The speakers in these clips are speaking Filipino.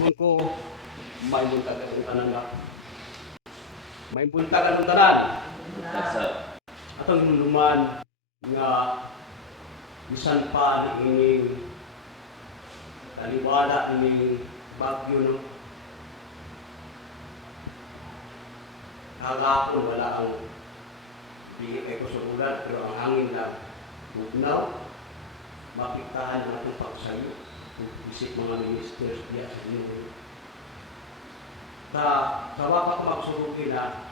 Kung ko, may buntagan ang tanan na. May buntagan ang tanan. Atong luluman nga bisan pa ni ining taliwala ining bagyo no. Kagapon wala ang bigay kay ko sa ulan, pero ang hangin lang bugnaw, makitahan ang atong pagsayo, isip mga ministers diya sa inyo. Sa waka ko magsurugi na,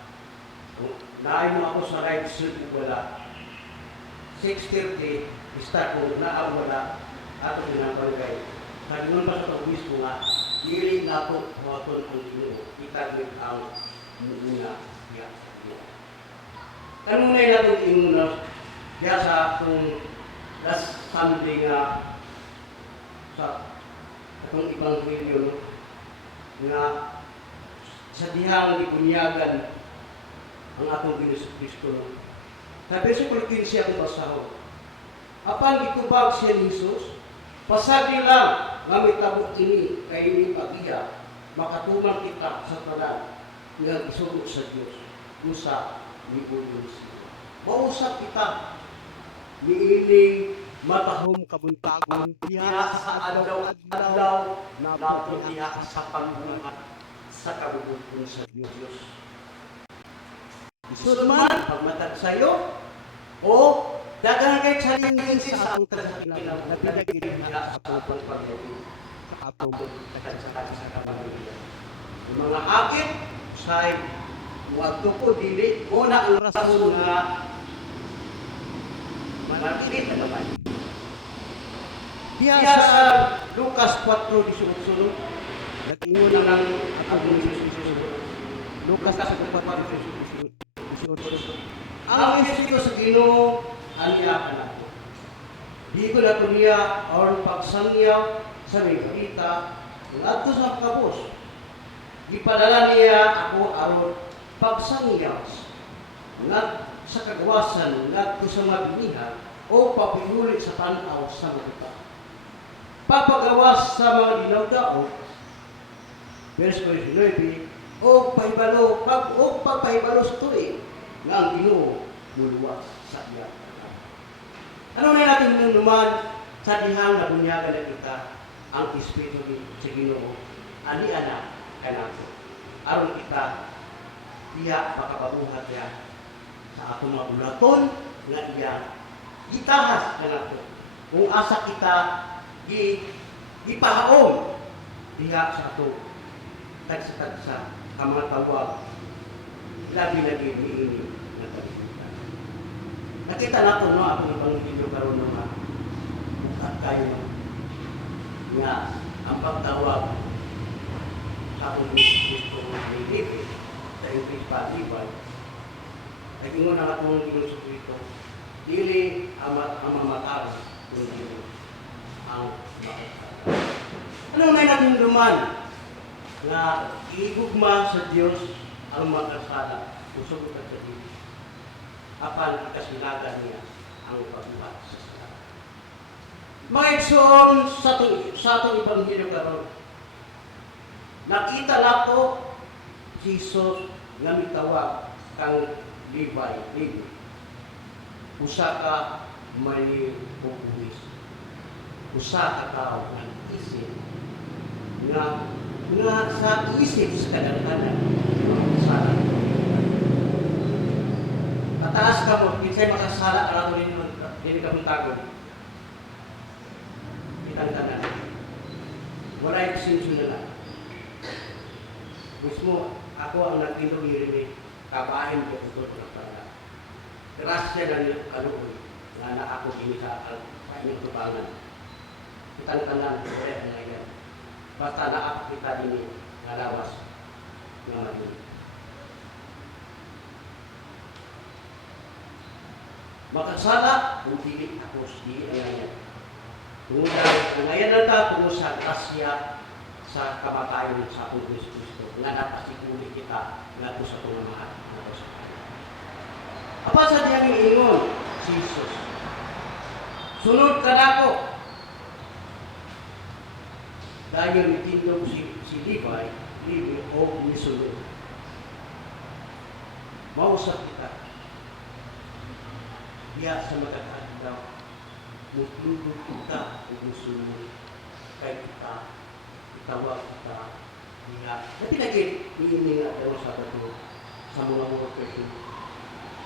naay mo ako sa right sleep wala, 6:30, start ko na wala, ato pinapalagay. Sabi nun pa sa pag-wis ko nga, hiling na ako huwaton ang Ginoo, itaglit ang muna diya sa Ginoo. Kanunay natin imuna diya sa itong last Sunday nga sa itong ibang video nga sa dihang ipunyagan ang atong Ginoo Kristo. Sa versikulo 15 ang basaho. Apan gitubag siya ni Jesus, pasagi lang nga mitabo ini kay ni pagiya, makatuman kita sa tanan nga isugo sa Dios. Usa ni Ulos. Mausap kita ni ining matahom kabuntagon diha sa adlaw nato diha sa pagbuhat sa kabubuton sa Dios. Isud man pagmatag sayo o daghan kay challenge sa atong transaksyon nagpigil diha sa atong pagbuhat sa atong transaksyon sa kabubuton. Mga akit say wadto ko dili mo na ang rason nga manakit na naman. Diya sa Lucas 4:18 nag-ingon na ng atong Jesus. Lucas 4:18 ang Espiritu sa Ginoo aniya nato. Di ko na niya aron pagsangyaw sa mga ngadto sa kabus. Gipadala niya ako aron pagsangyaw ngat sa kagawasan ngadto sa mabinihan o papihuli sa panaw sa mga papagawas sa mga dinawdao verse 9 o pahibalo pagpahibalo sa tuig nga ang Ginoo muluwas sa iya. Ano na natin naman sa dihang na bunyagan na kita ang Espiritu sa Ginoo ani ana kanato aron kita iya makapabuhat ya sa atong mga ulaton nga iya gitahas kanato kung asa kita ipahaom diha sa ato tagsa-tagsa ka mga tawag labi-labi niini na pagkita. Nakita nato no akong ibang video karon nga bukat kayo nga ang pagtawag sa akong gusto ni David sa English Bible ay ingon na akong Ginoo sa Kristo dili ang mamatay kundi ang makasala. Ano na natin luman na igugma sa Diyos ang makasala usog ka sa Diyos apan ikasilagan niya ang pagbuhat sa sala. Mga igsoon sa atong Ebanghelyo karon nakita nato si Jesus nga mitawag kang Levi. Usa ka may pagbuwis. Usa ka tao ang isip nga sa isip sa kadang-kadang makasala. Pataas ka mo, kinsay makasala ka lang din ka muntagon. Kitang-tanan. Wala eksensyon na lang. Mismo, ako ang nagtindog ni kabahin ko ito na para. Grasya na niyo kaluoy nga na ako ginita ang inyong tubangan. Kitang-tanan, wala ang ngayon. Basta naak kita din nga lawas nga mali. Makasala, kung dili ako di ang ngayon. Tungkol ang ngayon na ta, tungkol sa grasya sa kamatayon sa atong Kristo nga napasikuli kita nga ito sa tunamahan na ito sa kanya. Apa sa diyang iingon si Jesus? Sunod ka na ko. Dahil itindog si Levi o misulod. Mausap kita. Diya sa magkakaadlaw, mutindog kita o misulod. Kay kita, itawag kita, diya. Dati lagi, iini nga daw sa bato, sa mga workers.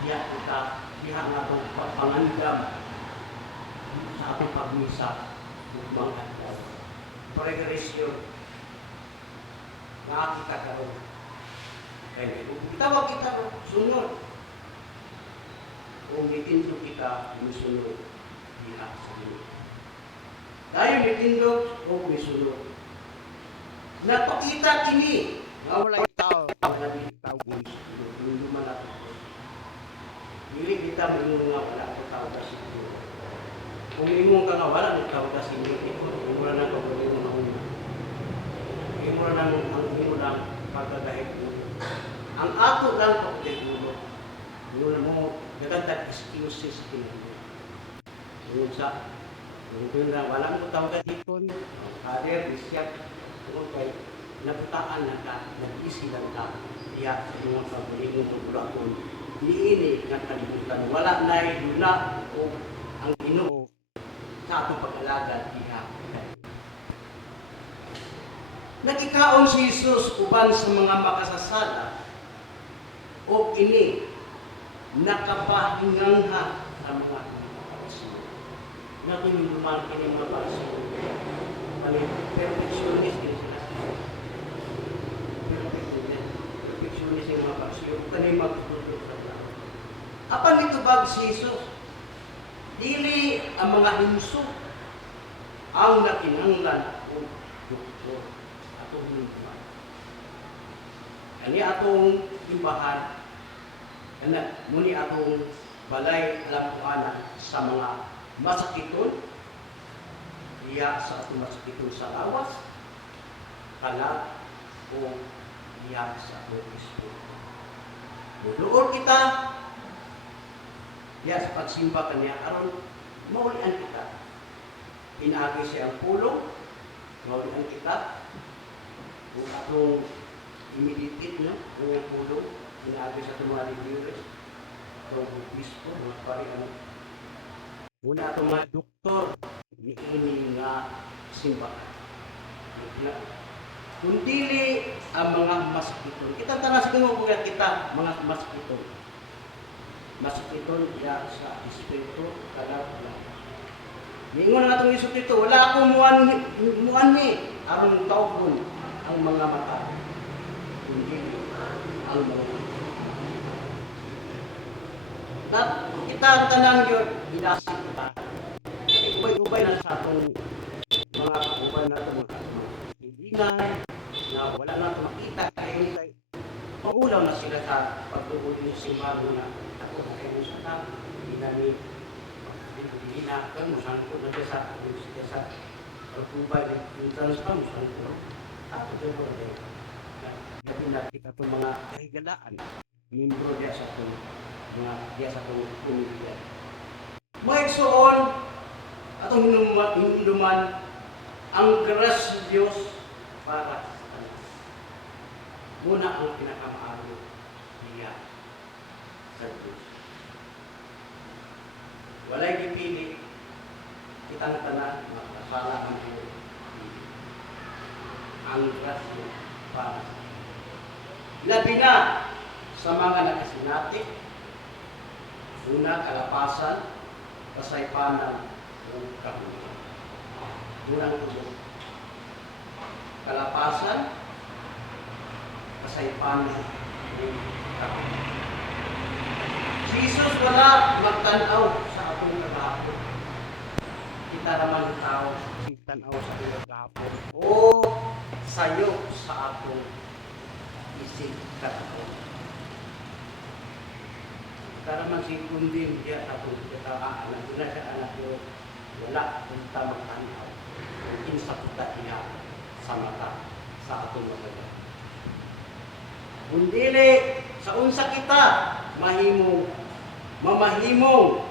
Diya kita, diya nga itong pangandam sa ating pagmisa, mga adlaw. Preparation nakakita ka rin. Kaya itawag kita rin, sunod. Kung itindog kita, musunod. Diya sa Diyos. Dahil itindog o musunod. Napakita kini. Wala yung tao. Wala yung tao. Hindi man natin. Hindi kita mga wala ang tao kasi. Kung imong ka nga wala ng tao kasi hindi ko. Mura na ito, hindi mo na una. Mura na ang imo lang pagkagahit mo. Ang ato lang pagkagahit mo. Mura mo, nagandang excuses kinito. Yung sa, yung na walang mo tawag at hipon. Kader, bisyak, kung kay nabutaan na ka, nag-isi lang ka. Iya, sa mga pagulingong pagulakon. Diini ng kalibutan. Wala na dula o ang Ginoo sa atong pag-alaga diha. Nagikaon si Jesus uban sa mga makasasala o ini nakapahingangha sa mga kapasiyo. Nakinuman kini mga kapasiyo. Perfectionist din sila. Perfectionist yung mga kapasiyo. Kanay magtutulog sa tao. Apan ito bag si Jesus? Dili ang mga himso ang nakinanglan o doktor atong himban. Kani atong imbahan, muni atong balay alam ko ana sa mga masakiton, iya sa atong masakiton sa lawas, kalat, o iya sa atong espiritu. Muduol kita, iya sa pagsimba kaniya, aron maulian kita. Inaagi siya ang pulong, maulian kita, kung atong imeditate na, kung yung pulong, inaagi sa itong mga religious, itong bispo, mga parihan. Muna itong mga doktor, ini nga simbahan. Kung dili ang mga masakiton, kita tanga sa kumubugat kita, mga masakiton. Masakiton, ya sa espiritu, kalat lang. Ningon nga itong espiritu, wala akong muan ni, aron taogon ang mga mata. Kundi ang mga mata. Kita ang tanang yun, binasik kita. Ubay-ubay na sa itong mga ubay na itong mga kaibigan, na wala na itong makita. Kaya nila, maulaw na sila sa pagtuhod ng simbahan na ako na kayo sa tao. Hindi na ni hinakan mo, saan ko na sa pagkubay yung transform, saan ko ako dyan ko na gabi natin itong mga kahigalaan, membro diya sa itong mga diya sa itong pumilya. Maigsoon, atong hinuman ang grace ng Diyos para sa tanan. Muna ang pinakamaayo diya sa Diyos. Walay gipili, kitang tanan, makasala ang Diyos. Ang grasya para sa Diyos. Labi na sa mga nakasinati, una, kalapasan, kasaypanan, o kahulugan. Unang tubo. Kalapasan, kasaypanan, o kahulugan. Si Jesus wala magtanaw sa atong kagahapon. Kita naman tao, tanaw sa atong kagahapon. O sayo sa atong isip kagahapon. Kita naman si kundin diya atong kataan. Naguna siya anak ko, wala punta magtanaw. Insa kita niya sa mata sa atong mga. Kundili sa unsa kita mamahimong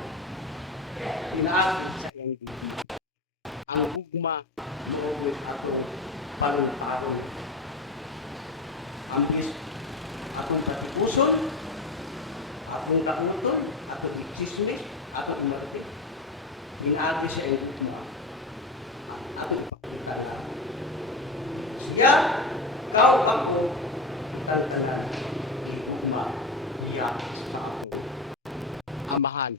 inaasig sa iyang dili. Ang hugma mo'y atong palong-palong. Ambis atong katipuson, atong dakuton, atong iksismis, atong umarte. Inaagi siya ang gugma. Atong ipakita na. Siya, ikaw, ako, tantanan, gugma, iya sa ako. Amahan.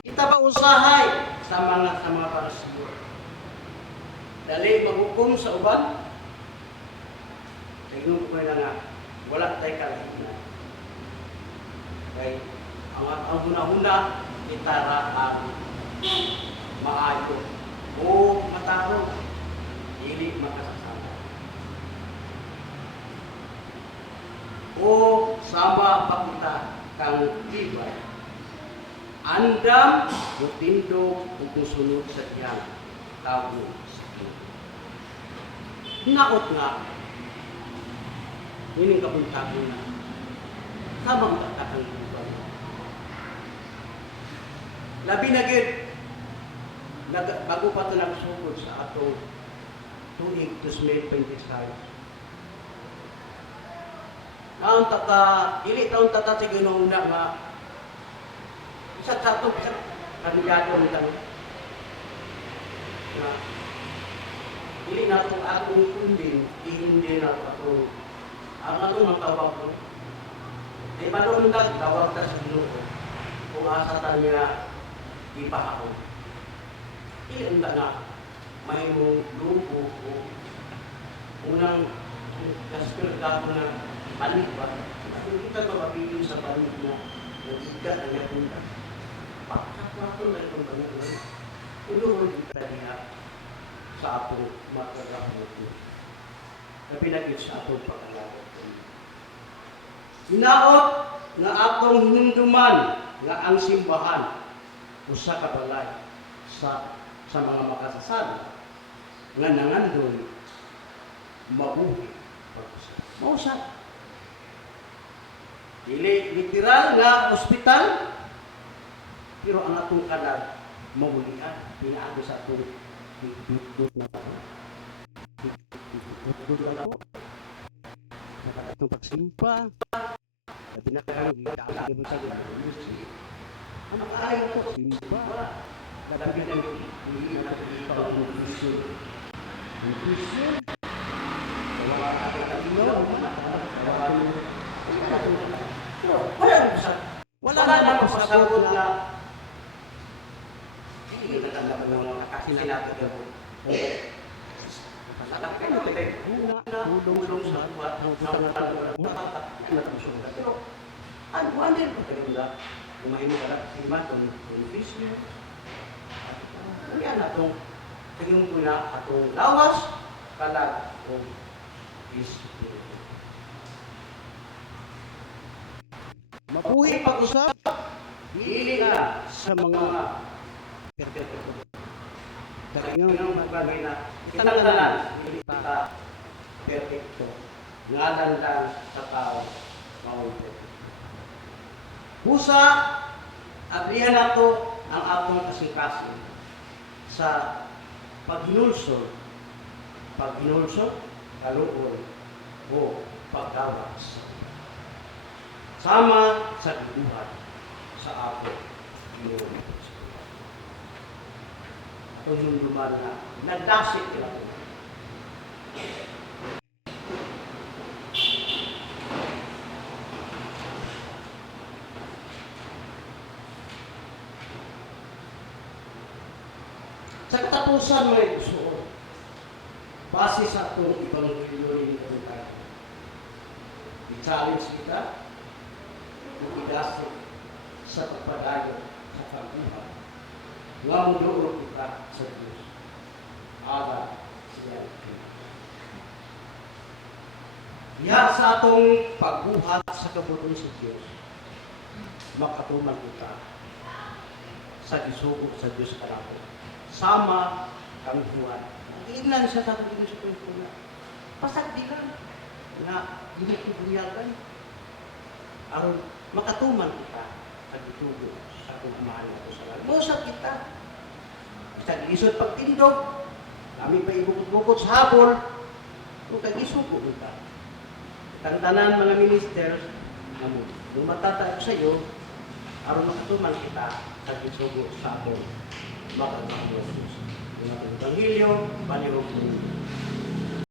Kita ba usahay sa mga parasiyo? Dali maghukom sa uban? Tignan ko na nga, wala tayo kalahinan. Kaya ang huna-huna, itara ang maayo o matarong, hindi makasasama. O sama pa kita kang tibay. Andam, mutindog, ug musunod sa tiyang tabo sa Ginoo. Naot nga, ining kabuntagon na, kamang katakang iban. Labi na gid, bago pa ito nagsugod sa atong tuig 2025. Naon dili taon tata sa Ginoo na nga, isa sa itong kandidato nito na hindi na itong atong kundin, hindi na itong ang atong magtawag ko. Di ba noon tawag ta sa Ginoo kung asa ta niya ipahako. Iyon na may mong lupo o unang kaspirgado na panig ba? Kung kita ba mapili sa panig na nagigda na niya punta. Pakakakon na itong banyan na uluhon kita niya sa atong matagahot mo. Napinagit sa atong pagkalawat. Hinaot nga atong hinumduman nga ang simbahan usa ka balay sa mga makasasala nga nangandun mabuhi mausa. Dili literal nga ospital, pero ang atong kalag mabulian. Pinaagi sa atong dudut na ako. Dudut na ako. Nakakatong pagsimpa. Sabi na kang gitawag mo sa gano'n. Ang ayaw ko, simpa. Labi na pag-confusion. Confusion? Wala natin katinaw. Wala na masasagot na hindi natanggap ng mga kasinato ka po. Tulong sa buhat ng pero ano din ko tayo na kumain ka lang si Matong confusion. Kaya na itong tingin ko na atong lawas kalag o espiritu. Mabuhi pag-usap, hindi na sa mga perfecto. Dahil yung magbagay na itangalan, hindi pa perfecto. Ngalan lang sa tao, maunti. Husa, ablihan nato ang atong kasing-kasing sa paghinulsol, kaluoy, o pagdawas. Sama sa gibuhat sa ato Ginoo. Atong hinumduman na nagdasik sila ko. Sa katapusan may gusto, base sa atong Ebanghelyo ni Tayo, i-challenge kita, igasik sa pagpadayon sa pagbuhat. Nga muduot kita sa Diyos. Aga siya. Diha sa atong pagbuhat sa kabuton sa Diyos, makatuman kita sa gisugod sa Diyos kanako. Sama kang buhat. Ilan siya sa Diyos sa Diyos. Pasag di ka na hindi ko bunyagan. Aron makatuman kita sa gitugo sa kugmahan nato sa lahat. Musap kita. Sa isod pagtindog, Kami pa ibukot-bukot sa hapon, kung kagisuko ka. Tantanan mga minister, nung matatayo sa iyo, aron makatuman kita sa gisugo sa hapon. Makatuman mo sa Diyos. Yung ating Evangelyo, palihog mo.